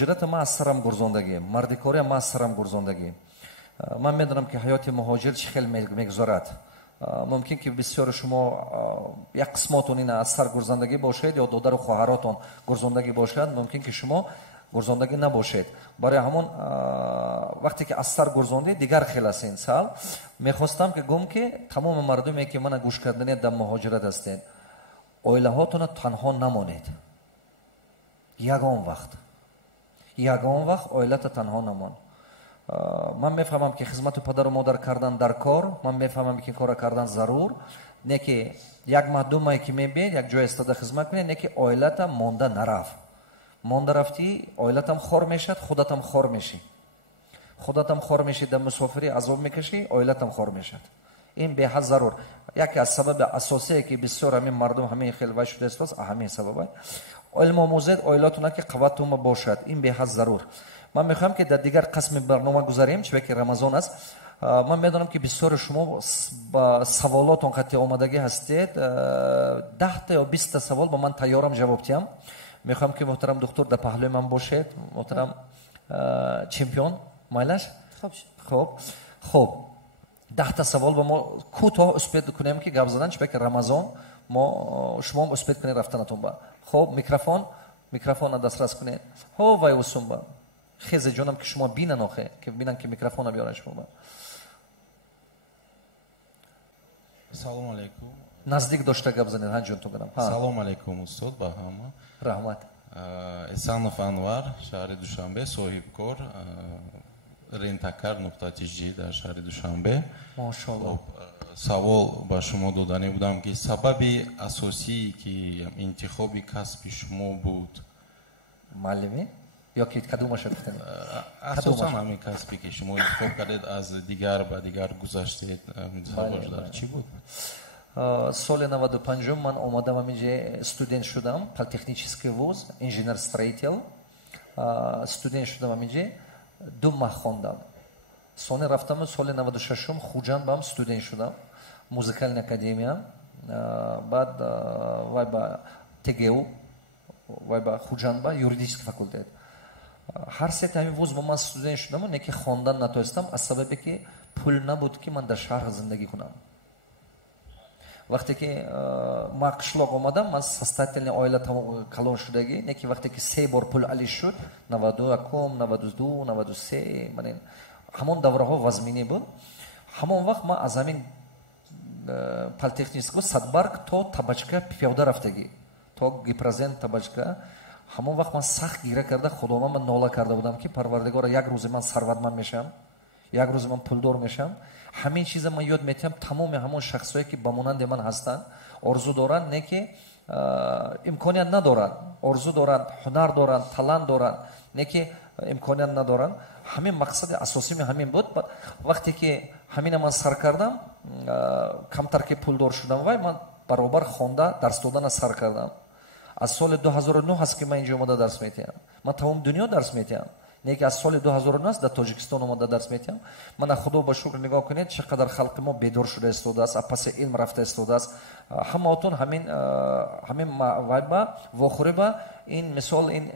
مهاجرت ما از سرم گرزاندگی، مردکاری ما از سرم گرزاندگی. من میدونم که حیات مهاجر چه خیلی میگذرد. ممکن که بسیار شما یک قسمتون این از سر گرزاندگی باشید یا دادر و خواهراتون گرزاندگی باشد، ممکن که شما گرزاندگی نباشید. برای همون وقتی که از سر گرزاندید دیگر خیلی است. این سال میخواستم که گم که تمام مردمی که من گوش کردن در مهاجرت هستید، اویله هاتون تنها نمانید. یگان وقت اویلت تنها نمان. من میفهمم که خدمت پدر و مادر کردن در کار، من میفهمم که کار کردن ضرور نه، که یک ماه دو ماه که میبید یک جای استاده خدمت کنی، نه که اویلت مانده نرفت. مانده رفتی اویلت هم خور میشد، خودت هم خور میشی. خودت هم خور میشی، در مسافری عذاب میکشی، اویلت هم خور میشد. این به حد ضرور. یکی از سبب اساسی که بسیار همین مردم همین خیلی وای شده است، همین سببه. علم آموزید اویلاتون که قوتتون باشد، این به حد ضرور. من میخوام که در دیگر قسم برنامه گذاریم، چون که رمضان است. من میدونم که بسیار شما با سوالاتون قطعی آمادگی هستید. 10 تا یا 20 تا سوال با من تیارم جواب دیم. میخوام که محترم دکتر در پهلوی من باشید. محترم چمپیون مایلش خب 10 تا سوال با ما کوتاه اسپید کنیم که گپ زدن، چون که رمضان ما شما هم اسپید کنید رفتنتون با. خب میکروفون دسترس کنید. هو وای وسوم با خیز جانم که شما بینن آخه، که بینن که میکروفون بیارن شما با. سلام علیکم. نزدیک داشته گپ زنید ها جون تو گرم. سلام علیکم استاد با همه. رحمت. اسانов انور، شهر دوشنبه، صاحبکار рентакар нуқтати ҷи дар шаҳри душанбе. Машаллоҳ. савол ба шумо додани будам ки сабаби асосии ки интихоби касби шумо буд маълими ё ки кадомаш гуфтем? асосан ҳамин касби ки шумо интихоб кардед аз дигар ба дигар гузаштед, чӣ буд? соли 95 ман омадам ҳаминҷа студент шудам, политехнический вуз, инженер-строитель. студент шудам ҳаминҷа, 2 маҳ хондам. сони рафтам соли 96 хуҷанд бам студент шудам, музыкальная академия. баъд вай ба ТГУ, вай ба хуҷанд ба юридический факултет. ҳар сети ҳамин вуз ба ман студент шудам, не ки хондан натонистам, аз сабабе ки пул набуд ки ман дар шаҳр зиндагӣ кунам. вақте ки ман қишлоқ омадам, ман состоятельный оила калон шудагӣ, не ки вақте ки 3 бор пул алӣ шуд, 91, 92, 93, манин ҳамон давраҳо вазминӣ буд. ҳамон вақт ман аз ҳамин политехнический Садбарг то Табачка пиёда рафтагӣ, то Гипрозен Табачка. ҳамон вақт ман сахт гира карда худома ман нола карда будам ки парвардигора, як рӯзе ман сарватманд мешам, як рӯзе ман пулдор мешам. ҳамин чиза ман ёд метиҳам тамоми ҳамон шахсое ки ба монанди ман ҳастанд, орзу доранд, не ки имконият надоранд, орзу доранд, ҳунар доранд, талант доранд, не ки имконият надоранд. ҳамин мақсади асосими ҳамин буд. вақте ки ҳамина ман сар кардам, камтар ки пулдор шудам, вай ман баробар хонда дарс додана сар кардам. аз соли 2009 ҳаст ки ман инҷо омада дарс метиҳам. ман тамоми дунё дарс метиҳам, не ки аз соли 2009 дар Тоҷикистон омада дарс метиҳам. мана худо ба шукр нигоҳ кунед чӣ қадар халқи мо бедор шуда истодааст, аз паси илм рафта истодааст. ҳамаотон ҳамин вайба вохӯриба ин мисол ин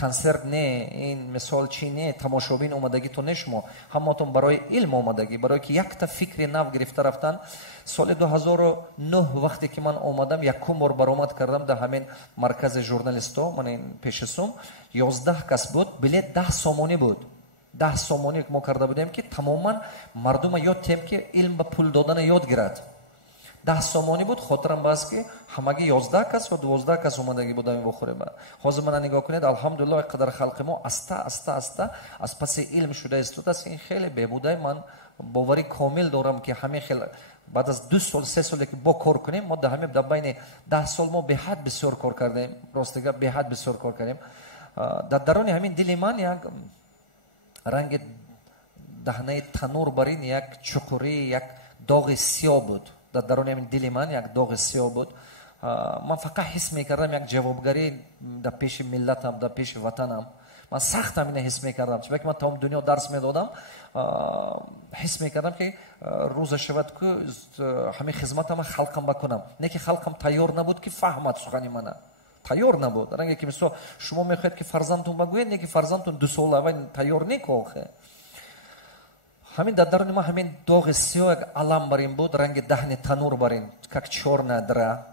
консерт не, ин мисол чӣ не, тамошобин омадагитон не шумо, ҳамаотон барои илм омадагӣ, барое ки якта фикри нав гирифта рафтан. соли 2009 вақте ки ман омадам, якум бор баромад кардам дар ҳамин маркази журналисто, ман ин пешисум 11 кас буд, билет 10 сомонӣ буд. 10 сомонӣ мо карда будем ки тамоман мардума ёд тем ки илм ба пул додана ёд гирад. 10 сомонӣ буд. хотирам бааст ки ҳамагӣ 11 кас ва 12 кас омадагӣ будам вохӯриба. ҳозир мана нигоҳ кунед, алҳамдулиллаҳ қадар халқи мо аста аз паси илм шуда истодааст. ин хеле беҳудаи ман боварӣ комил дорам ки ҳамин хел баъд аз 2 сол 3 соле ки бо кор кунем, мо дар ҳамин дар байни 10 сол мо беҳад бисёр кор кардем, ростига беҳад бисёр кор кардем. дар дарони ҳамин дили ман як ранги даҳнаи танур бар ин як чуқурӣ, як доғи сиёҳ буд. дар дарони ҳамин дили ман як доғи сиёҳ буд. ман фақат ҳис мекардам як ҷавобгарӣ дар пеши миллатам, дар пеши ватанам. ман сахт ҳамина ҳис мекардам, чунки ман тамом дунё дарс медодам. ҳис мекардам ки рӯза шавад ки ҳамин хизматама халқам бакунам, не ки халқам тайёр набуд ки фаҳмад сухани мана. тайёр набуд. Ранге ки мисол шумо мехоҳед ки фарзандтун багӯед, не ки фарзандтун 2 сола ва тайёр не кохе. Ҳамин дар даруни ма ҳамин доғи сиёҳ як алам бар ин буд, ранги даҳни танур бар ин, как чёрная дыра.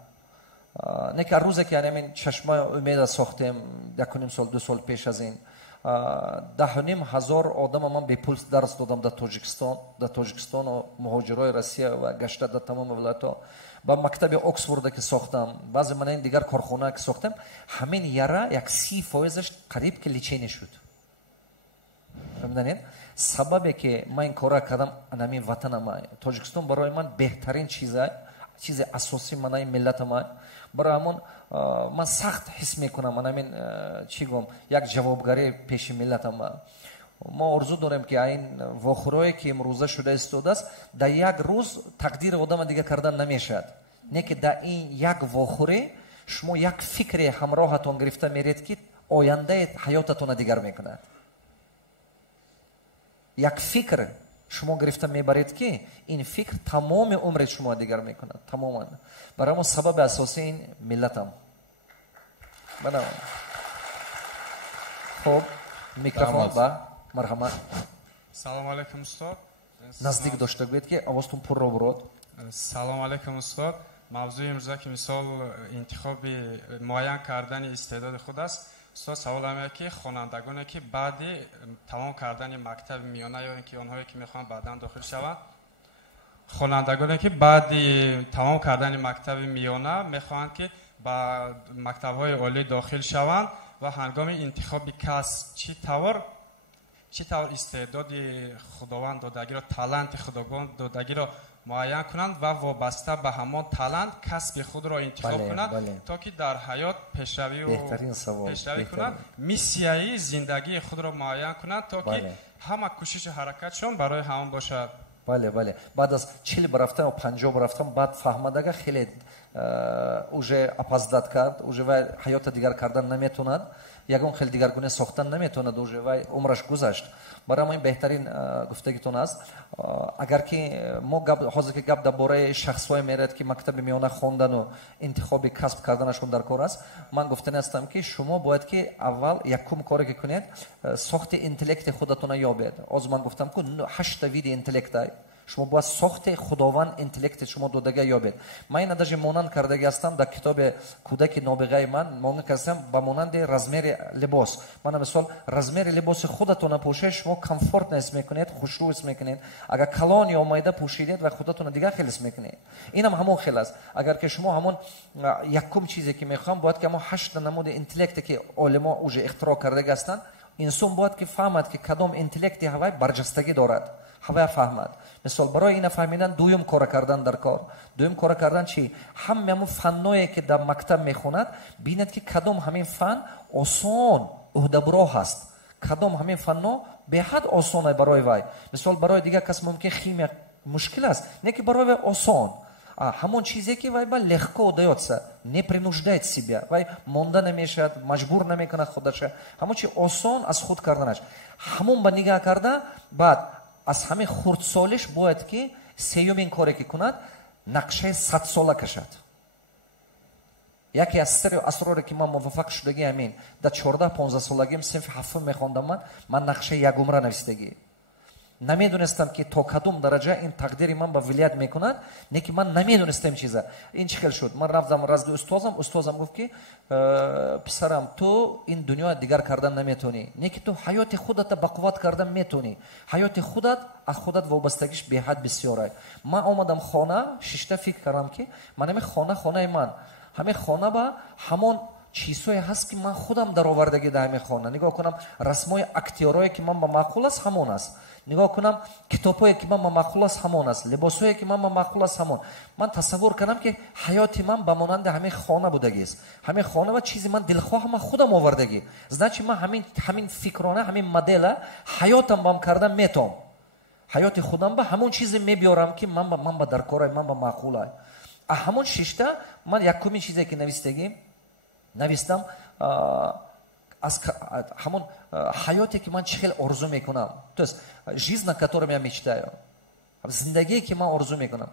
Не ки рӯзе ки ҳамин чашмаи умеда сохтем 1,5 сол 2 сол пеш аз ин 10,500 одама ман бепул дарс додам дар Тоҷикистон муҳоҷирои Россия ва гашта дар тамоми вилоятҳо. Ба мактаби Оксфорда ки сохтам, баъзе мана ин дигар корхона ки сохтам, ҳамин яра як 30% қариб ки личение шуд. Фаҳмиданед? Сабабе ки ман ин кора кардам анамин ватанама. Тоҷикистон барои ман беҳтарин чизи асосӣ манаи миллатама. Барои ҳамон ман сахт ҳис мекунам анамин чӣ гӯям як ҷавобгарӣ пеши миллатама. Мо орзу дорем ки ин вохӯрое ки имрӯза шуда истодааст дар як рӯз тақдири одама дига кардан намешавад. Не ки дар ин як вохӯрӣ шумо як фикре ҳамроҳатон гирифта меред ки ояндаи ҳаётатона дигар мекунад. Як фикр шумо гирифта мебаред ки ин фикр тамоми умри шумо дигар мекунад. Тамоман. Барои мо сабаби асосии ин миллатам. Хуб, микрофон ба марҳамат. Салом алейкум устод. Наздик дошта гӯед ки овозтун пурро бурод. Салом алейкум устод. мавзӯи имрӯза ки мисол интихоби муайян кардани истеъдоди худ аст. устод саволам ки хонандагоне ки баъди тамом кардани мактаби миёна ё ин ки онҳое ки мехоҳанд баъдан дохил шаванд, хонандагоне ки баъди тамом кардани мактаби миёна мехоҳанд ки ба мактабҳои олӣ дохил шаванд ва ҳангоми интихоби касб чӣ тавр истеъдоди худованд додагиро, таланти худованд додагиро муайян кунанд ва вобаста ба ҳамон талант касби худро интихоб кунанд то ки дар ҳаёт пешравӣ кунанд, миссияи зиндагии худро муайян кунанд то ки ҳама кӯшиши ҳаракатшон барои ҳамон бошад. бале. Баъд аз 40 рафтам ва 50 рафтам баъд фаҳмадага хеле уже опоздат кард, уже вай ҳаёта дигар кардан наметонад, ягон хел дигаргуна сохтан наметонад, уже вай умраш гузашт. Барои мо ин беҳтарин гуфтагитон аст. Агар ки мо ҳозир ки гап дар бораи шахсҳое мерад ки мактаби миёна хондану интихоби касб карданашон дар кор аст, ман гуфтани ҳастам ки шумо бояд ки аввал якум коре ки кунед сохти интеллекти худатона ёбед. Озир ман гуфтам ки 8 види интеллекта шумо бояд сохти худованд интеллекти шумо додага ёбед. Ман ина даже монанд кардаги ҳастам дар китоби кӯдаки нобиғаи ман монанд кардам ба монанди размери либос. Мана мисол размери либоси худатона пӯшед шумо комфортно ҳис мекунед, хушрӯ ҳис мекунед. Агар калони омода пӯшидед ва худатона дигар хел ҳис мекунед. Инам ҳамон хел аст. Агар ки шумо ҳамон якум чизе ки мехоҳам бояд ки ҳамон 8 намуди интеллекте ки олимо уже ихтироъ кардаги ҳастанд, инсон бояд ки фаҳмад ки кадом интеллекти ҳавай барҷастагӣ дорад. ҳавай фаҳмад. Мисол барои ина фаҳмидан дуюм кора кардан дар кор. Дуюм кора кардан чӣ? Ҳамаи фанное ки дар мактаб мехонад, бинед ки кадом ҳамин фан осон уҳдабуро ҳаст. Кадом ҳамин фанно беҳад осон е барои вай. Мисол барои дигар кас мумкин химия мушкил аст, не ки барои вай осон. ҳамон чизе ки вай ба легко даётся, не принуждает себя, вай монда намешавад, маҷбур намекунад худаша. Ҳамон чи осон аз худ карданаш. ҳамон ба нигаҳ карда, баъд аз ҳамин хурдсолиш бояд ки сеюмин коре ки кунад, нақшаи 100 сола кашад. яке аз сирри асроре ки ман муваффақ шудагӣ ҳамин дар 14-15 солагим синфи 7 мехондам ман нақшаи як умра навистагӣ. намедонистам ки то кадом дараҷа ин тақдири ман ба вилоят мекунад, не ки ман намедонистам чиза. ин чӣ хел шуд? Ман рафтам разди устозам гуфт ки писарам, ту ин дунё дигар кардан наметонӣ, не ки ту ҳаёти худата бақувват кардан метонӣ. ҳаёти худат аз худат вобастагиш беҳад бисёр аст. ман омадам хона, шишта фикр кардам ки ман ҳамин хонаи ман, ҳамин хона ба ҳамон чизҳое ҳаст ки ман худам даровардагӣ дар ҳамин хона. нигоҳ кунам расмои актёрое ки ман ба маъқул аст ҳамон аст. нигоҳ кунам китобҳое ки ман ба маъқул аст ҳамон аст. либосҳое ки ман ба маъқул аст ҳамон. ман тасаввур кардам ки ҳаёти ман ба монанди ҳамин хона будагист. ҳамин хона ва чизи ман дилхоҳам ман худам овардагӣ. значит ман ҳамин фикрона, ҳамин модела ҳаётам бам кардан метавонам. ҳаёти худам ба ҳамон чизе мебиёрам ки ман ба даркорай, ман ба маъқулай. ҳамон шишта ман якумин чизе ки навистам аз ҳамон ҳаёте ки ман чӣ хел орзу мекунам. То есть жизнь, на котором я мечтаю. زندگی که من آرزو میکنم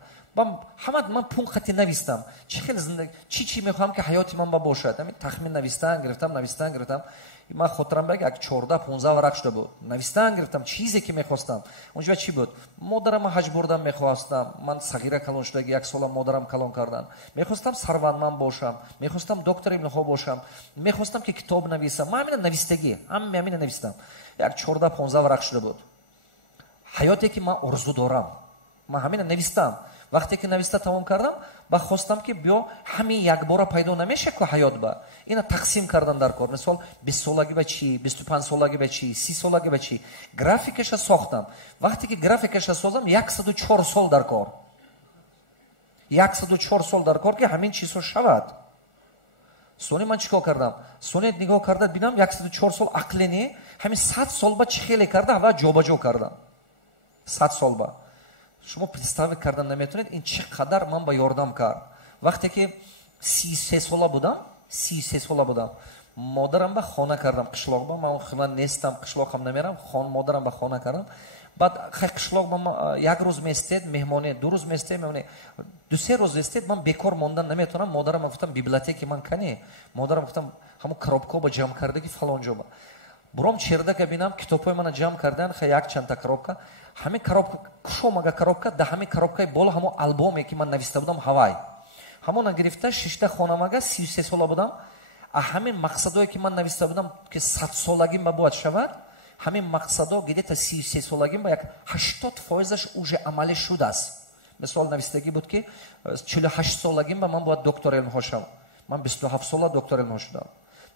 من پونختی نویستم چه خیلی زندگی چی میخوام که حیاتی من باشد. همین تخمین نویستن گرفتم من خاطرم بگه 14-15 ورق شده بود نویستن گرفتم چیزی که میخواستم. اونجا چی بود؟ مادرم حج بردم میخواستم. من صغیره کلون شدگی 1 سال مادرم کلون کردن. میخواستم سروندمند باشم، میخواستم دکتر ابن ها باشم، میخواستم که کتاب نویسم. من همین نویستگی همین نویستم 14-15 ورق شده بود. حیاتی که من آرزو دارم من همین نویستم. وقتی که نوشته تمام کردم با خواستم که بیا همین یک بار پیدا نمیشه که حیات با اینا تقسیم کردم در کار. مثلا 20 سالگی به چی، 25 سالگی به چی، 30 سالگی به چی گرافیکش ساختم. وقتی که گرافیکش ساختم 104 سال در کار 104 سال در کار که همین چیزو شود. سونی من چیکار کردم؟ سونی نگاه کرده ببینم 104 سال عقلینی همین 100 سال بعد چی خیلی کرده و جابجا کردم 100 سال بعد. شما представить کردن نمیتونید این چقدر من با یاردم کرد. وقتی که 33 ساله بودم مادرم به خانه کردم قشلاق با من خونه نیستم قشلاق هم نمیرم مادرم به خانه کردم. بعد قشلاق با یک روز میستید مهمانی 2 روز میستید مهمانی 2-3 روز استید من بیکار موندن نمیتونم. مادرم گفتم بیبلیوتک من کنی. مادرم گفتم همون коробка با جمع کردگی فلان جا برام چرده که ببینم کتابای من جمع کردن خیلی یک چند تا коробка همین коробка کشو مگه коробка ده همین коробкای بالا همون آلبومی که من نوشته بودم هوای همون گرفته 6 تا خانمگه 33 ساله بودم. همین مقصدایی که من نوشته بودم که 100 سالگیم باید شود همین مقصدا где-то 33 سالگیم با یک 80%ش уже عملی شده است. مثال نوشتگی بود که 48 سالگیم من باید دکتر علم ها شدم. من 27 ساله دکتر علم ها شدم.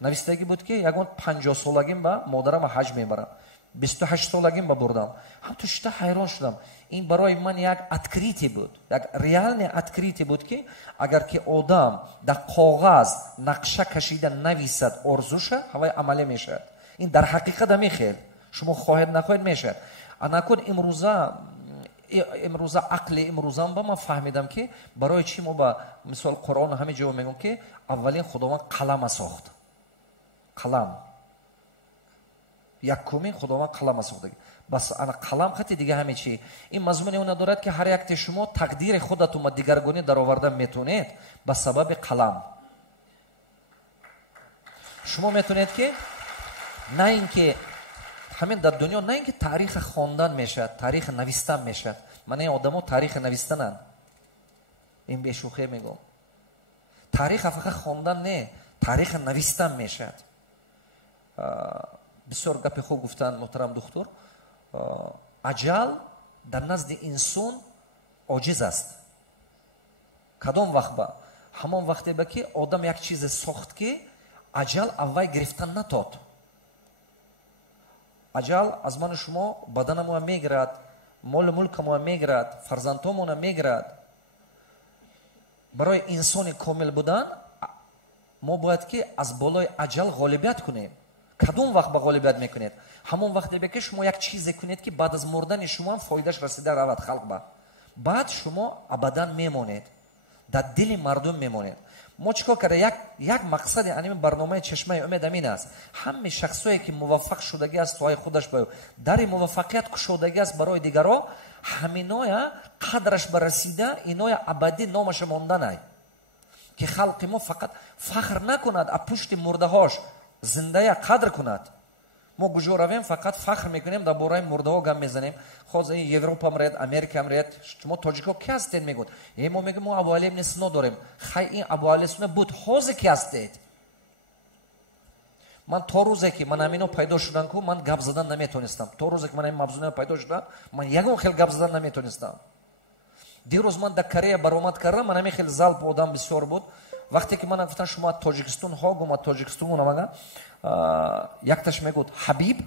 نوشتگی بود که یگان 50 سالگیم با مادرم حج میبرم 28 سالگیم با بردم. هم تو شده حیران شدم. این برای من یک открытие بود یک реальное открытие بود که اگر که آدم در کاغذ نقشه کشیده نویسد ارزوشه هوای عملی میشه. این در حقیقت میخیر شما خواهد نخواهد میشه. نکن امروزه عقل امروزم با من فهمیدم که برای چی ما با مثال قرآن همه جا میگم که اولین خداوند قلم ساخت. قلم یکمین خداوند قلم ساخت. بس انا قلم خطی دیگه همه چی. این مضمون اون دارد که هر یک شما تقدیر خودتون ما دیگرگونی در آوردن میتونید به سبب قلم. شما میتونید که نه اینکه همین در دنیا نه اینکه تاریخ خواندن میشه تاریخ نوشتن میشه. من این آدمو تاریخ نوشتنن این به شوخی میگم. تاریخ فقط خواندن نه تاریخ نوشتن میشه. بسیار گپ خوب گفتن محترم دکتر. اجل در نزد انسان عاجز است. کدام وقت با همان وقتی با که آدم یک چیز ساخت که اجل اول گرفتن نتاد. اجل از من شما بدنمو میگیرد مال ملکمو میگیرد فرزندامو میگیرد. برای انسان کامل بودن ما باید که از بالای اجل غالبیت کنیم. کدوم وقت به غالبیت میکنید؟ همون وقتی که شما یک چیزی کنید که بعد از مردن شما فایدهش رسیده رود خلق با بعد شما ابدا میمونید در دل مردم میمونید. ما چیکار کرده یک مقصد یعنی برنامه چشمه امید امین است. همه شخصایی که موفق شدگی است توی خودش باید در موفقیت کشودگی است برای دیگرها همینای قدرش برسیده اینای ابدی نامش ماندنه که خلق ما فقط فخر نکند از پشت مرده هاش زنده قدر کند. ما گوجو رویم فقط فخر میکنیم در باره مرده ها گم میزنیم. خود یوروپا هم رید امریکا هم رید شما تاجیک ها کی هستید میگوید ما میگیم ما ابو علی ابن سینا داریم. خیلی این ابو علی سینا بود حوزه کی هستید؟ من تا روزی که من همینو پیدا شدن که من گپ زدن نمیتونستم. تا روزی که من این مبزونه پیدا شدن من یگون خیلی گپ زدن نمیتونستم. دیروز من در کره برآمد کردم من همین خیلی زلپ آدم بسیار بود. وقتی که من گفتم شما تاجیکستان ها گم تاجیکستان نمیگن یکتاش میگفت حبیب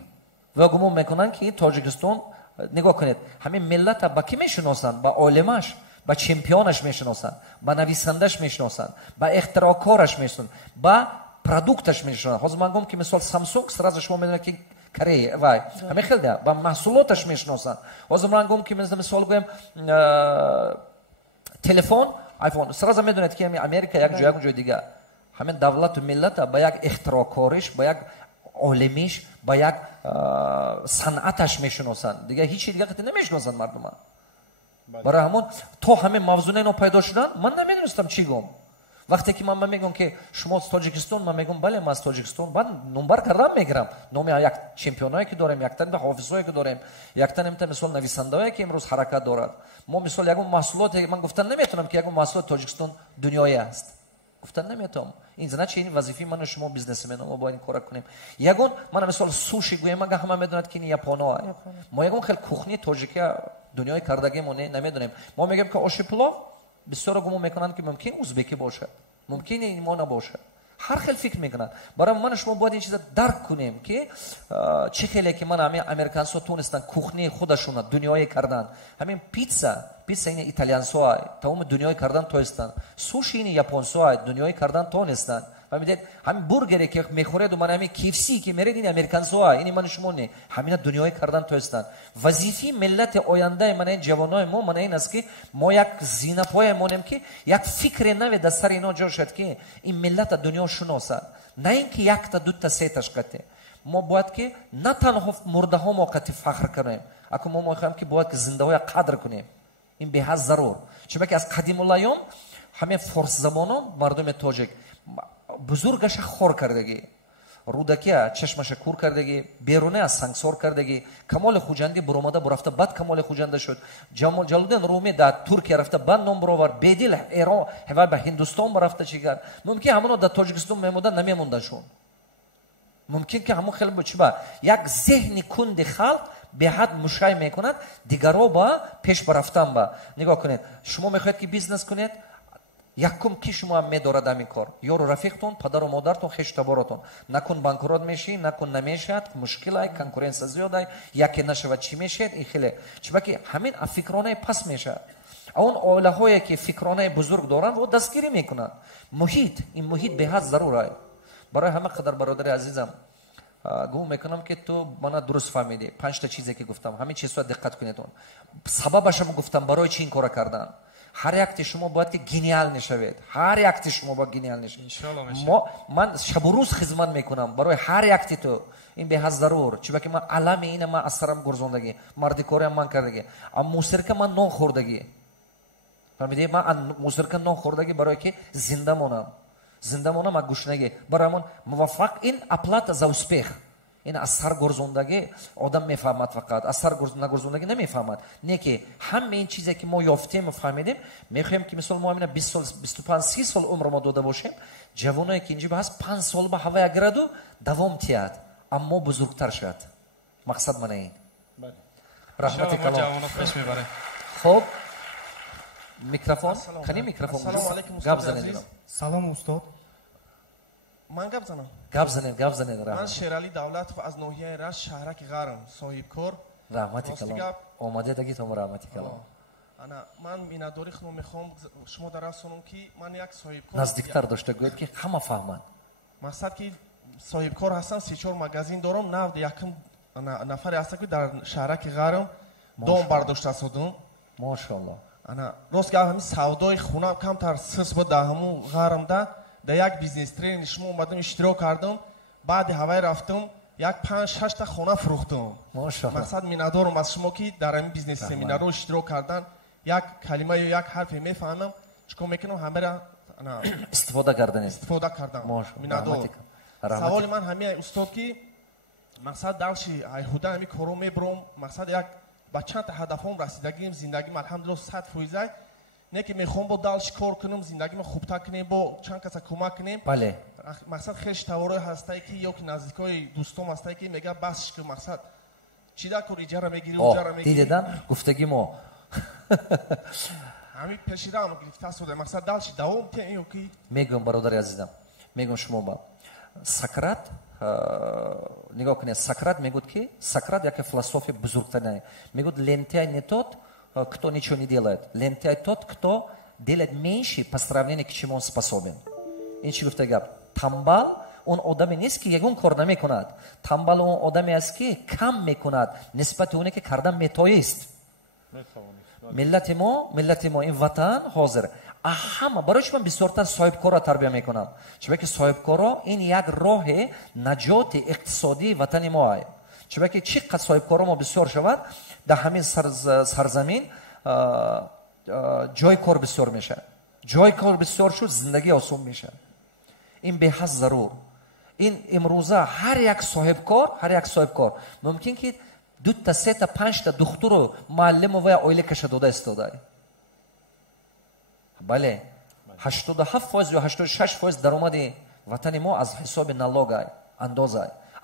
و گمون میکنن که تاجیکستان نگاه کنید همین ملت با کی میشناسن؟ با عالمش با چمپیونش میشناسن با نویسندش میشناسن با اختراعکارش میشناسن با پروداکتش میشناسن. حاضر من گم که مثال سامسونگ سراز شما میدونید که کره وای همین خیلی ده با محصولاتش میشناسن. حاضر من گم که مثال گویم تلفن آیفون سراز میدونید که همین امریکا یک جای دیگه همین دولت و ملت با یک اختراعکارش با یک عالمیش با یک صنعتش میشناسن دیگه هیچ دیگه نمیشناسن مردم. برای همون تو همه موضوع اینا پیدا شدن من نمیدونستم چی گم. وقتی که من میگم که شما از تاجیکستان من میگم بله من از تاجیکستان بعد نمبر کردم میگیرم نام یک چمپیونایی که داریم یک تا حافظایی که داریم یک تا مثلا نویسندهایی که امروز حرکت دارد ما مثلا یک محصولات من گفتن نمیتونم که یک محصول تاجیکستان دنیایی است گفتن نمیتونم این زنه چه این وظیفه من و شما بیزنسمن ما با این کار کنیم یگون من مثلا سوشی گویم مگه همه میدونید که این ژاپنا ما یگون خیلی کوخنی تاجیکی دنیای کردگی ما نمیدونیم ما میگیم که آش پلو بسیار گمان میکنن که ممکن ازبکی باشه ممکن این ما نباشه هر خیلی فکر میکنن برای من شما باید این چیزا درک کنیم که چه خیلی که من همین امریکانسا تونستن کوخنی خودشون دنیای کردن همین پیتزا این ایتالیانسا تمام دنیای کردن تونستن سوشی این ژاپنسا دنیای کردن تونستن فهمیدید همین برگری که میخورید و من همین کیفسی که میرید این امریکانسا این من شما نه همین دنیای کردن تونستن وظیفه ملت آینده من این جوانای ما من این است که ما یک زینه پای مونیم که یک فکر نوی در سر اینا جا شد که این ملت دنیا شناسد نه اینکه یک تا دو تا سه تاش قطعه ما باید که نه تنها مرده ها موقت فخر کنیم اما ما میخوایم که باید که زنده های قدر کنیم این به حد ضرور چون که از قدیم الایام همه فارس زبانان مردم تاجیک بزرگش خور کردگی رودکی چشمش کور کردگی بیرونه از سنگسار کردگی کمال خوجندی برآمده برفته بعد کمال خوجنده شد جلالدین رومی در ترکیه رفته بعد نام برآورد بدیل ایران حوال به هندوستان برفته چیکار ممکن همونا در تاجیکستان میموندن نمیموندنشون ممکن که همون خیلی بچه یک ذهن کند خلق به حد مشای میکند دیگرها با پیش برفتن با نگاه کنید شما میخواید که بیزنس کنید یکم کی شما هم میدارد همین کار یارو رفیقتون پدر و مادرتون خشتبارتون نکن بانکرات میشی نکن نمیشد مشکل ای کنکورنس زیاده یکی نشود چی میشد این خیلی چون که همین فکرانه پس میشه اون اوله هایی که فکرانه بزرگ دارن و دستگیری میکنن محیط این محیط به حد ضروره برای همه قدر برادر عزیزم گم میکنم که تو من درست فهمیدی 5 تا چیزی که گفتم همین چیزا دقت کنید سببش هم گفتم برای چی این کارو کردن هر یک شما باید که گینیال نشوید هر یک شما باید گینیال نشید من شب و روز خدمت میکنم برای هر یک تو این به حد ضرور چون که من علم اینه من اثرم گرزوندگی مردی کاری من کردگی اما موسیقی من نون خوردگی فهمیدی من موسیقی نون خوردگی برای که زنده مونم من گوشنگی برای من موفق این اپلات за успех این اثر گرزوندگی آدم میفهمد فقط اثر نگرزوندگی نمیفهمد نه که همه این چیزی که ما یافتیم و فهمیدیم میخوایم که مثلا ما همین 20 سال 25 30 سال عمر ما داده باشیم جوانایی که اینجا هست 5 سال به هوا گرد و دوام تیاد اما بزرگتر شد مقصد من این بله رحمت کلام جوانات پیش میبره خب میکروفون کنی میکروفون سلام علیکم گپ زنید سلام استاد من گپ زنید من شیرالی دولت و از ناحیه رشت شهرک غرم صاحب کار رحمت کلام اومده دیگه تو رحمت کلام من مینداری خودم میخوام شما در رسونم که من یک صاحب کار نزدیکتر داشته گوید که همه فهمن مقصد که صاحب کار هستم 3-4 مغازین دارم نفت یکم نفری هستم که در شهرک غرم دوم برداشته شدم ماشاءالله انا راست که همین سودای خونه کمتر سس بود در همون غرم ده در یک بیزنس ترینینگ شما اومدم اشتراک کردم بعد هوای رفتم یک 5-6 تا خونه فروختم ماشاءالله مقصد میندارم از شما که در این بیزنس سمینار رو اشتراک کردن یک کلمه یا یک حرفی میفهمم چیکار میکنم همه را استفاده کردم میندارم سوال من همین استاد که مقصد دلشی ایهوده همین کارو میبرم مقصد یک با چند تا هدفم رسیدگیم زندگیم الحمدلله 100% نه که میخوام با دلش کار کنم زندگیم خوبتر کنیم با چند کس کمک کنیم بله مقصد خیلی توارای هسته که یا که نزدیکای دوستام هسته که میگه بس که مقصد چی دا کار اجاره میگیری اجاره میگیری دیدن گفتگی ما همین پیشیده هم گرفته شده مقصد دلش دوام ته اینو که میگم برادر عزیزم میگم شما با سقراط نگاه کنید سقراط میگوید که سقراط یک فلسفی بزرگترین میگوید лентяй не тот кто ничего не делает лентяй тот кто делает меньше по сравнению к чему он способен این چی گفته گپ تنبل اون آدمی نیست که یگون کار نمیکند تنبل اون آدمی است که کم میکند نسبت اونی که کردن متای است ملت ما این وطن حاضر همه برایش من بسیار تا صاحب کارا تربیت میکنم چون که صاحب کارا این یک راه نجات اقتصادی وطن ما است چون که چقدر صاحب کارا ما بسیار شود در همین سرزمین جای کار بسیار میشه. جای کار بسیار شد زندگی آسون میشه. این به حد ضرور. این امروزه هر یک صاحب کار ممکن که 2 تا 3 تا 5 تا دختر و معلم و اویله کشه داده استاده. بله 87% یا 86% درآمد وطن ما از حساب نالوگ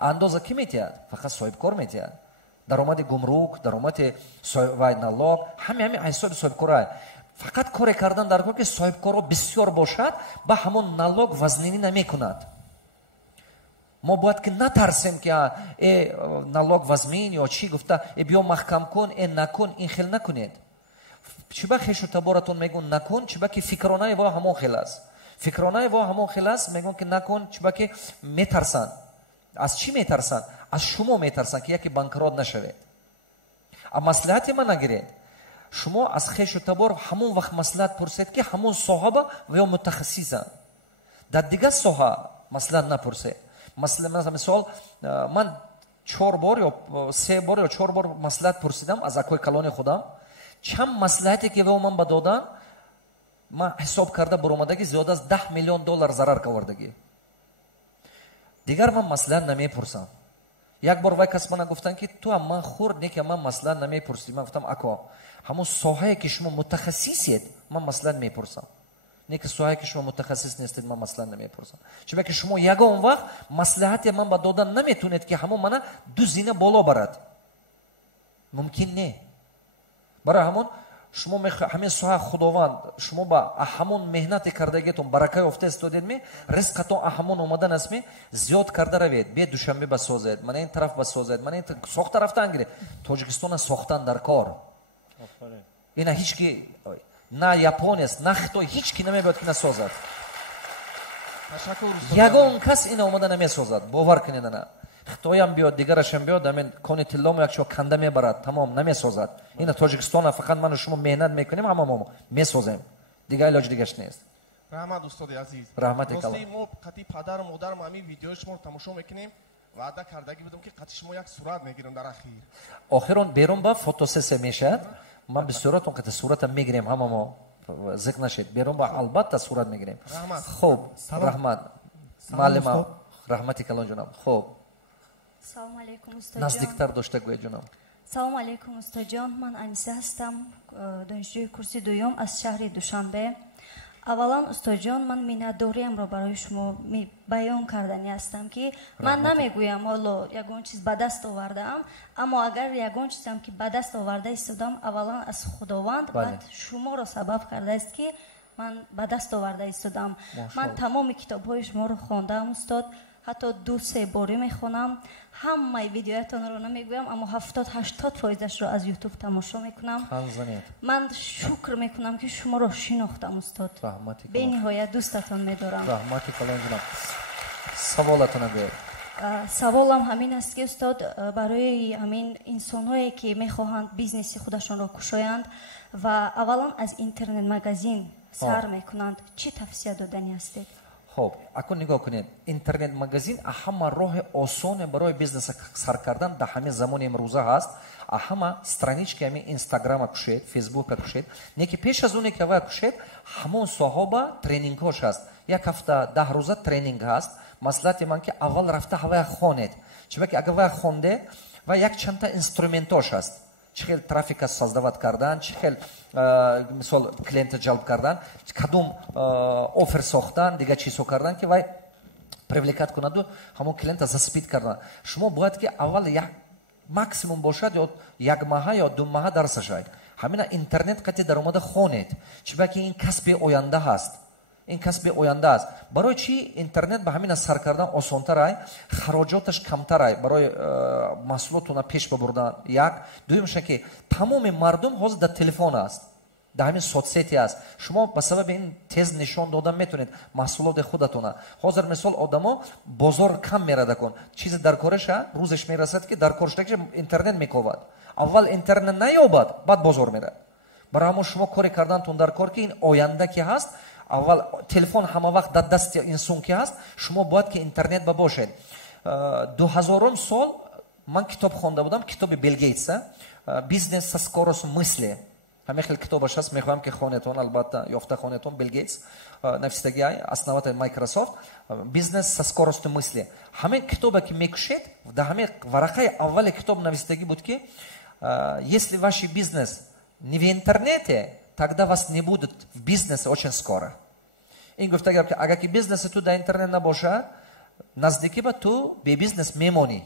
اندازه کی میتید؟ فقط صاحب کار میتید. درآمد گمرک، درآمد وای نالوگ همین حساب صاحب کار. فقط کار کردن در کار که صاحب کار بسیار باشد با همون نالوگ وزنینی نمیکند. ما باید که نترسیم که نالوگ وزمین یا چی گفته بیا محکم کن نکن این خیل نکنید. چبا خیش و تبارتون میگن نکن چبا که فکرانه با همون خیل است. فکرانه با همون خیل است میگن که نکن چبا که میترسن. از چی میترسن؟ از شما میترسن که یکی بانکرات نشوید. اما مصلحت ما نگیرید. شما از خیش و تبار همون وقت مصلحت پرسید که همون صاحب و یا متخصصن. در دیگه صاحب مصلحت نپرسید. مثال من 4 بار یا 3 بار یا 4 بار مصلحت پرسیدم از اکوی کلان خودم. چند مصلحتی که به من بدادن من حساب کرده برآمدگی زیاد از $10 میلیون ضرر کردگی. دیگر من مصلحت نمیپرسم. یک بار وای کس من گفتن که تو من خورد نه که من مصلحت نمیپرسی. من گفتم اکو همون ساحه که شما متخصصید من مصلحت میپرسم. نه که ساحه که شما متخصص نیستید من مصلحت نمیپرسم. چون که شما یگان وقت مصلحت من با دادن نمیتونید که همون منو 2 زینه بالا برد. ممکن نه. برای همون شما همین ساحه خداوند شما با همون مهنت کردگیتون برکه افته استودید می رزقتون همون اومدن است می زیاد کرده روید. بیا دوشنبه بسازید من این طرف بسازید من این ساخت رفتن گیره تاجیکستان ساختن در کار. اینا هیچ کی نه ژاپن است نه خیلی هیچ کی نمیاد که نسازد. یگان کس این اومدن نمیسازد. باور کنید نه. خیلی هم بیاد دیگرش هم بیاد همین کنی تلام یک شو کنده میبرد تمام نمیسازد. این تاجیکستان فقط من و شما مهنت میکنیم اما ما میسازیم. دیگه علاج دیگهش نیست. رحمت استاد عزیز. رحمت کلا. راستی ما قطعی پدر و مادرم همین ویدیو شما رو تماشا میکنیم. وعده کردگی بودم که قطعی شما یک صورت میگیرم در اخیر. آخرون بیرون با فوتوسس میشد. من به صورت اون قطع صورت میگیریم همه ما ذکر نشید. بیرون با البته صورت میگیریم. خوب رحمت معلم رحمت کلا جناب. خوب سلام علیکم استاد جان. نزدیکتر داشته گوی جناب. سلام علیکم استاد جان. من انیسه هستم. دانشجوی کورس دوم از شهر دوشنبه. اولا استاد جان من میnnتداریم را برای شما بیان کردنی هستم که من نمیگویم حالا یگان چیز به دست آوردم اما اگر یگان چیزم که به دست آورده ایستادم اولا از خداوند بعد شما را سبب کرده است که من به دست آورده ایستادم. من تمام کتاب های شما رو خواندم استاد. حتی 2-3 باری میخونم. همه ویدیوهاتون رو نمیگویم اما 70-80% رو از یوتیوب تماشا میکنم. من شکر میکنم که شما رو شناختم استاد. به نهایت دوستتون میدارم. رحمتی کلان جناب. سوالتون بگید. سوالم همین است که استاد برای همین انسان‌هایی که میخواهند بیزنس خودشون رو کشایند و اولا از اینترنت مگزین سر میکنند چی توصیه دادنی هستید؟ خب اکنون نگاه کنید اینترنت مگزین همه راه آسان برای بیزنس سر کردن در همین زمان امروزه هست. همه странички همین اینستاگرام کشید فیسبوک کشید نه که پیش از اون که وقت کشید همون صاحب ترینینگ هاش هست. یک هفته 10 روزه ترینینگ هست. مصلحت من که اول رفته هوا خوانید چون که اگر وقت خونده و یک چند تا اینسترومنتاش هست. چخیل ترافیک سازدوات کردن چخیل مثال کلینت جلب کردن کدوم اوفر ساختن دیگه چیزو کردن که وای پرولیکات کنند و همون کلینت زسپید کردن. شما باید که اول یک ماکسیموم باشد یا 1 ماه یا 2 ماه درس شاید همین اینترنت قطعی درآمد خونید چون که این کسب آینده هست. این کسب آینده است. برای چی اینترنت به همین سر کردن آسان‌تر است. خراجاتش کمتر است برای محصولاتون پیش ببردن. یک دومش که تمام مردم حاضر در تلفن است. در همین سوتسیتی است. شما به سبب این تز نشان دادن میتونید محصولات خودتون. حاضر مثال آدما بازار کم میرده کن. چیز در کارش روزش میرسد که در کارش اینترنت میکوبد. اول اینترنت نیابد بعد بازار میره. برای همون شما کاری کردنتون در کار که این آینده که هست. اول تلفن همه وقت در دست انسان که هست شما باید که اینترنت باشید. 2000 سال من کتاب خوانده بودم کتاب بیل گیتس بیزنس سکارس مثل ҳамин хел китобаш ҳаст, мехоҳам ки хонетон, албатта ёфта хонетон, Билл Гейтс, нависитагиай основатели Microsoft, бизнес со скоростью мысли. Ҳамин китобе ки мекушед, дар ҳамин варақаи аввали китоб нависитаги буд ки если ваш бизнес не в интернете, тогда вас не будет в бизнесе очень скоро. Ин гуфта гап ки агар ки бизнеси ту дар интернет набоша, наздики ба ту бебизнес мемонӣ.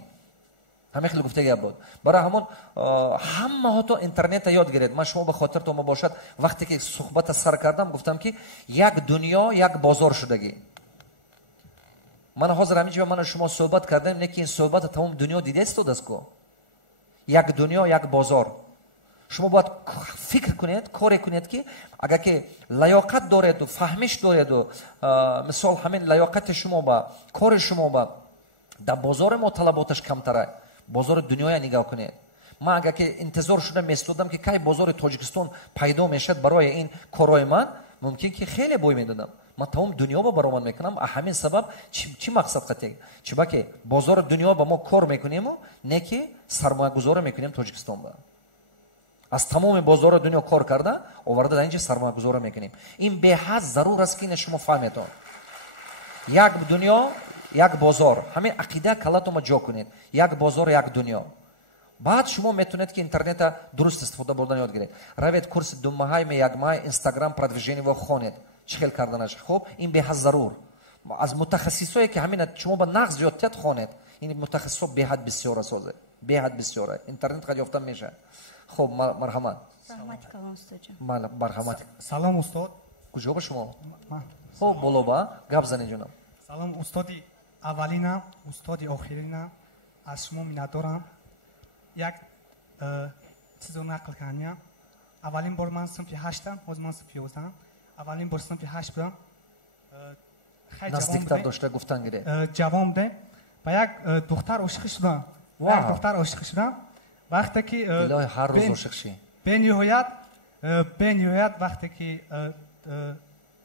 ҳамин хеле гуфта гап буд. Барои ҳамон ҳамаҳо то интернета ёд гиред. Ман шумо ба хотиртон бошад, вақте ки суҳбата сар кардам, гуфтам ки як дунё, як бозор шудагӣ. Ман ҳозир ҳамин ҷо ман шумо суҳбат кардем, не ки ин суҳбата тамом дунё дидасту дастку. Як дунё, як бозор. шумо бояд фикр кунед, коре кунед ки агар ки лаёқат дореду, фаҳмиш дореду, мисол ҳамин лаёқати шумо ба кори шумо ба дар бозори мо талаботаш камтара, бозори дунёя нигоҳ кунед. Ман агар ки интизор шуда меистодам ки кай бозори Тоҷикистон пайдо мешад барои ин корои ман, мумкин ки хеле бой медодам. Ман тамом дунёро баромад мекунам. Ҳамин сабаб чӣ мақсад қатег? Чӣ ба ки бозори дунё ба мо кор мекунему, не ки сармоягузорӣ мекунем Тоҷикистонда. аз тамоми бозори дунё кор карда оварда дар инҷа сармоягузорӣ мекунем. Ин беҳад зарур аст ки ин шумо фаҳметон. Як дунё, як бозор. Ҳамин ақида калатома ҷо кунед. Як бозор, як дунё. баъд шумо метавонед ки интернета дуруст истифода бурдан ёд гиред. равед курси думаҳай, меягмай, инстаграм продвижениево хонед. чӣ хел карданаш? Хуб, ин беҳад зарур. аз мутахассисое ки ҳамина шумо ба нағз ёд тед хонед. ин мутахассисо беҳад бисёр аст ҳозир. беҳад бисёр. интернет ҳад ёфта мешавад. خب مرحمت. رحمت کلام استاد جان. مرحمت. سلام استاد. کجا با شما؟ خب بالا با گپ زنید جناب. سلام استادی اولینم، استادی آخرینم. از شما می‌ندارم. یک چیزو نقل کنیم. اولین بار من صنف 8م، باز من صنف 11م. اولین بار صنف 8 بودم. خیلی نزدیکتر داشته گفتن گیره. جوان بودم. با یک دختر عاشق شدم. یک دختر عاشق شدم. وقتی که هر روز عاشق شی به نهایت وقتی که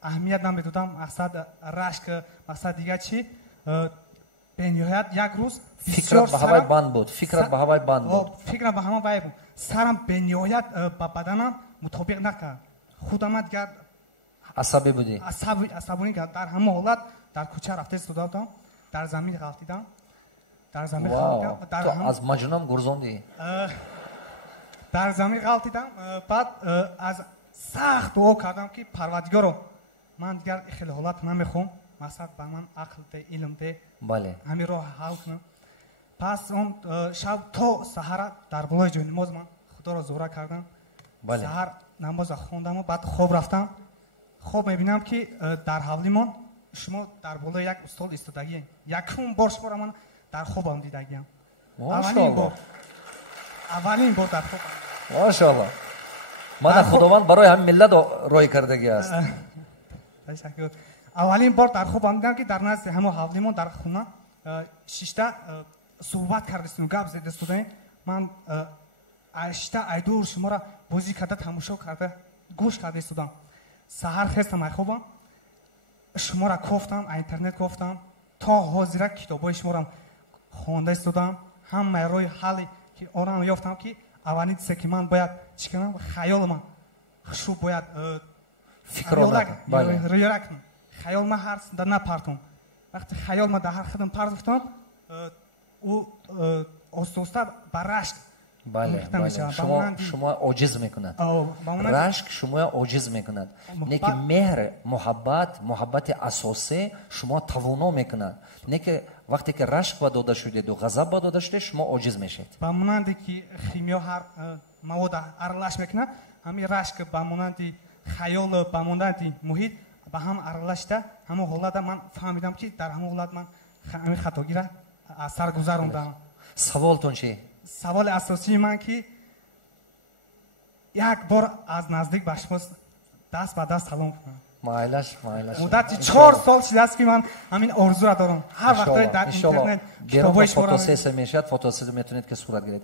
اهمیت نمیدادم مقصد رشک مقصد دیگه چی به نهایت یک روز فکرت به هوای بند بود فکرت به هوای بود سرم به نهایت با بدنم مطابق نکرد خودم دیگر عصبی بودی عصبانی کرد در همه حالت در کوچه رفته استودم در زمین غلطیدم در زمین تو از مجنون گرزوندی در زمین غلطیدم بعد از سخت دعا کردم که پروردگارو من دیگر خیلی حالت نمیخوام مثلا به من عقل ده علم ده بله همین رو حل کنم پس اون شب تا سحر در بالای جای نماز من خدا رو زوره کردم بله سحر نماز خوندم و بعد خواب رفتم خواب میبینم که در حولیمون شما در بالای یک استاد ایستادگی یکم بار شما من در خوابم دیدگیم اولین بار در خوابم ماشاءالله من خداوند برای هم ملت رای کردگی است اولین بار در خوابم دیدم که در نزد همه حولیمون در خونه شیشته صحبت کردیم گپ زده استودیم من شیشته ایدور شما را بازی کرده تماشا کرده گوش کرده استودم سحر خستم ای خوابم شما را گفتم اینترنت گفتم تا حاضر کتابای شما را خوانده استودم همه روی حالی که آن یافتم که اولین چیزی که من باید چی کنم خیال من شو باید فکر کنم خیال من هر در نپرتم وقتی خیال من در هر خدم پرداختم او آستوسته برشت بله شما عاجز میکند رشک شما عاجز میکند نه که مهر محبت اساسی شما توانا میکند نه که وقتی که رشک با داده شدید و غضب با داده شدید شما عاجز میشید با مانندی که خیمیا هر مواد ارلاش میکند همین رشک با مانندی خیال با مانندی محیط با هم ارلاشته همون حالت من فهمیدم که در همون حالت من همین خطاگی را سر گذروندم سوالتون چیه سوال اساسی من که یک بار از نزدیک به شما دست به دست سلام کنم مایلش مدت 4 سال شده است که من همین آرزو را دارم هر وقت در اینترنت کتابای شما فوتوسه میشد فوتوسه میتونید که صورت گیرید